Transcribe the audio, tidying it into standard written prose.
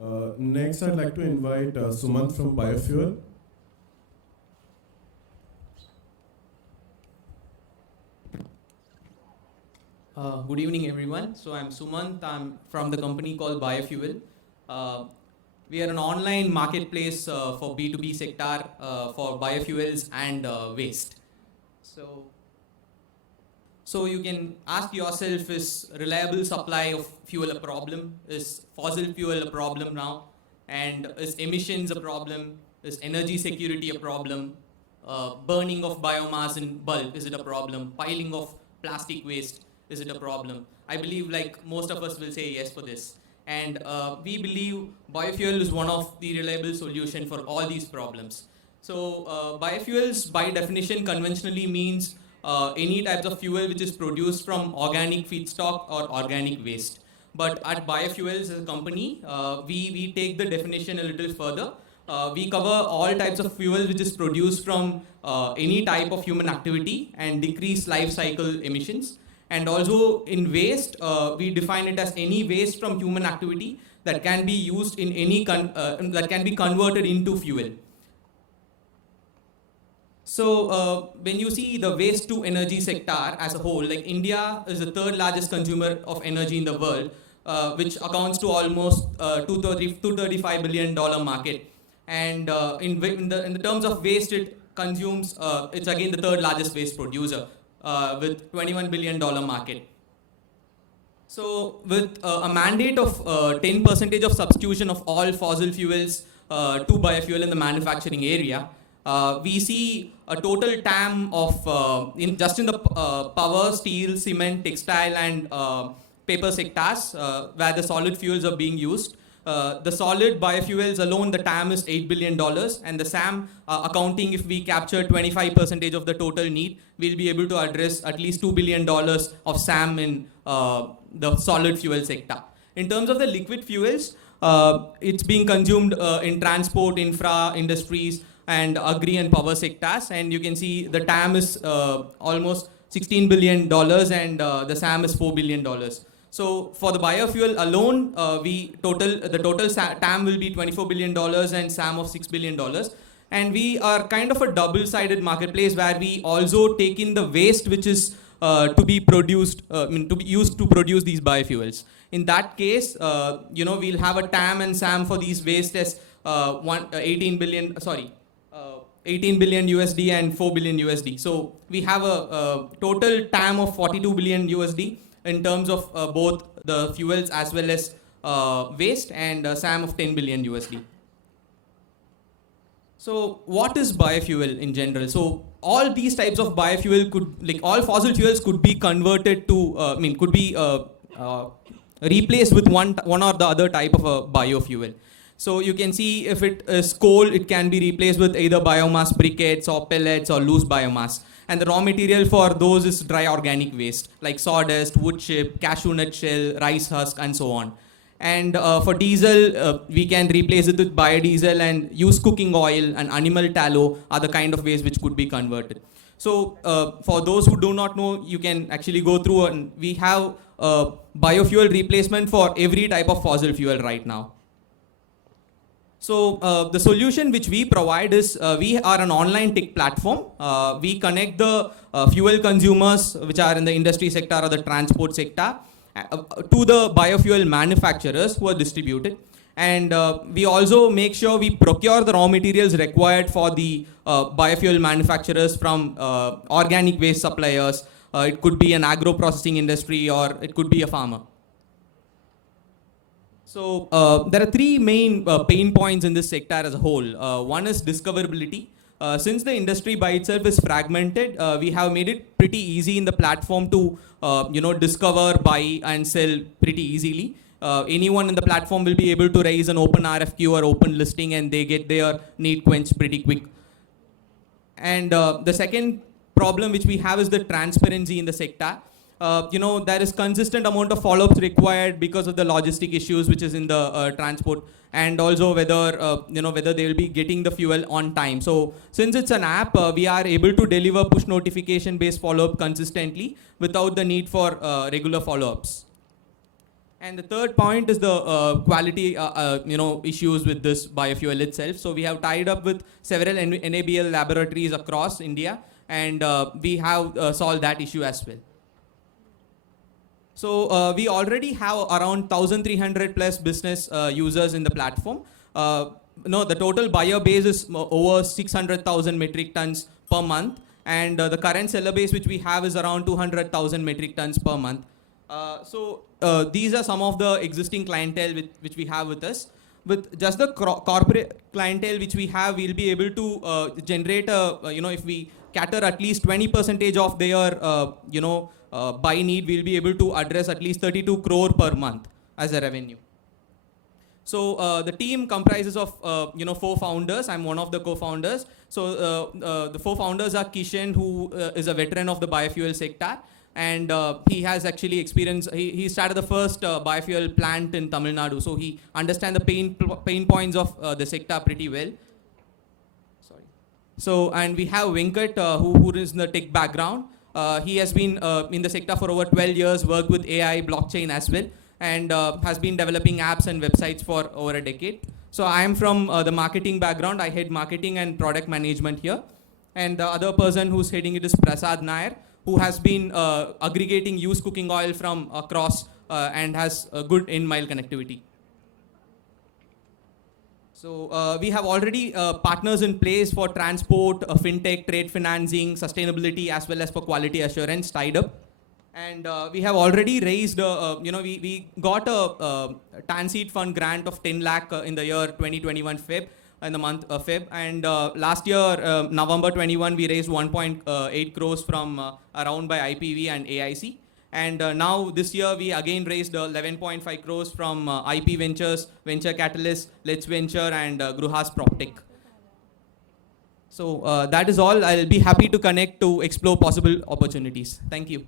Next, I'd like to invite Sumanth from Biofuel. Good evening, everyone. So I'm Sumanth. I'm from the company called Biofuel. We are an online marketplace for B2B sector for biofuels and waste. So you can ask yourself, is reliable supply of fuel a problem? Is fossil fuel a problem now? And is emissions a problem? Is energy security a problem? Burning of biomass in bulk, is it a problem? Piling of plastic waste, is it a problem? I believe like most of us will say yes for this. And we believe biofuel is one of the reliable solution for all these problems. So biofuels by definition conventionally means any types of fuel which is produced from organic feedstock or organic waste. But at Biofuels as a company, we take the definition a little further. We cover all types of fuel which is produced from any type of human activity and decrease life cycle emissions. And also in waste, we define it as any waste from human activity that can be used in any, that can be converted into fuel. So when you see the waste to energy sector as a whole, like India is the third largest consumer of energy in the world, which accounts to almost $235 billion market. And in the terms of waste it consumes, it's again the third largest waste producer with $21 billion market. So with a mandate of 10% of substitution of all fossil fuels to biofuel in the manufacturing area, we see a total TAM of, just in the power, steel, cement, textile and paper sectors where the solid fuels are being used. The solid biofuels alone, the TAM is $8 billion, and the SAM accounting, if we capture 25% of the total need, we'll be able to address at least $2 billion of SAM in the solid fuel sector. In terms of the liquid fuels, it's being consumed in transport, infra, industries, and agri and power sectors, and you can see the TAM is almost $16 billion and the SAM is $4 billion. So for the biofuel alone, the total TAM will be $24 billion and SAM of $6 billion. And we are kind of a double-sided marketplace where we also take in the waste which is to be produced, to be used to produce these biofuels. In that case, we'll have a TAM and SAM for these waste as 18 billion USD and 4 billion USD. So we have a total TAM of 42 billion USD in terms of both the fuels as well as waste, and SAM of 10 billion USD. So what is biofuel in general? So all these types of biofuel could, like all fossil fuels could be converted to, could be replaced with one or the other type of a biofuel. So you can see if it is coal, it can be replaced with either biomass briquettes or pellets or loose biomass. And the raw material for those is dry organic waste like sawdust, wood chip, cashew nut shell, rice husk, and so on. And for diesel, we can replace it with biodiesel, and use cooking oil and animal tallow are the kind of waste which could be converted. So for those who do not know, you can actually go through, and we have biofuel replacement for every type of fossil fuel right now. So the solution which we provide is we are an online tech platform. We connect the fuel consumers which are in the industry sector or the transport sector to the biofuel manufacturers who are distributed. And we also make sure we procure the raw materials required for the biofuel manufacturers from organic waste suppliers. It could be an agro-processing industry, or it could be a farmer. So there are three main pain points in this sector as a whole. One is discoverability. Since the industry by itself is fragmented, we have made it pretty easy in the platform to discover, buy, and sell pretty easily. Anyone in the platform will be able to raise an open RFQ or open listing, and they get their need quenched pretty quick. And the second problem which we have is the transparency in the sector. There is consistent amount of follow-ups required because of the logistic issues which is in the transport, and also whether whether they will be getting the fuel on time. So since it's an app, we are able to deliver push notification based follow-up consistently without the need for regular follow-ups. And the third point is the quality, issues with this biofuel itself. So we have tied up with several NABL laboratories across India, and we have solved that issue as well. So we already have around 1,300 plus business users in the platform. The total buyer base is over 600,000 metric tons per month, and the current seller base which we have is around 200,000 metric tons per month. So these are some of the existing clientele which we have with us. With just the corporate clientele which we have, we'll be able to generate if we cater at least 20% of their buy need, we'll be able to address at least 32 crore per month as a revenue. So the team comprises of 4 founders. I'm one of the co-founders. So the 4 founders are Kishan, who is a veteran of the biofuel sector, and he has actually experienced. He started the first biofuel plant in Tamil Nadu, so he understands the pain points of the sector pretty well. Sorry. So, and we have Venkat, who is in the tech background. He has been in the sector for over 12 years, worked with AI, blockchain as well, and has been developing apps and websites for over a decade. So I am from the marketing background. I head marketing and product management here. And the other person who's heading it is Prasad Nair, who has been aggregating used cooking oil from across and has a good in-mile connectivity. So we have already partners in place for transport, fintech, trade financing, sustainability, as well as for quality assurance tied up. And we have already raised, we got a TAN Seed Fund grant of 10 lakh in the year 2021 Feb, in the month of Feb. And last year, November 21, we raised 1.8 crores from around by IPV and AIC. And now this year, we again raised 11.5 crores from IP Ventures, Venture Catalyst, Let's Venture, and Gruhas PropTech. So that is all. I'll be happy to connect to explore possible opportunities. Thank you.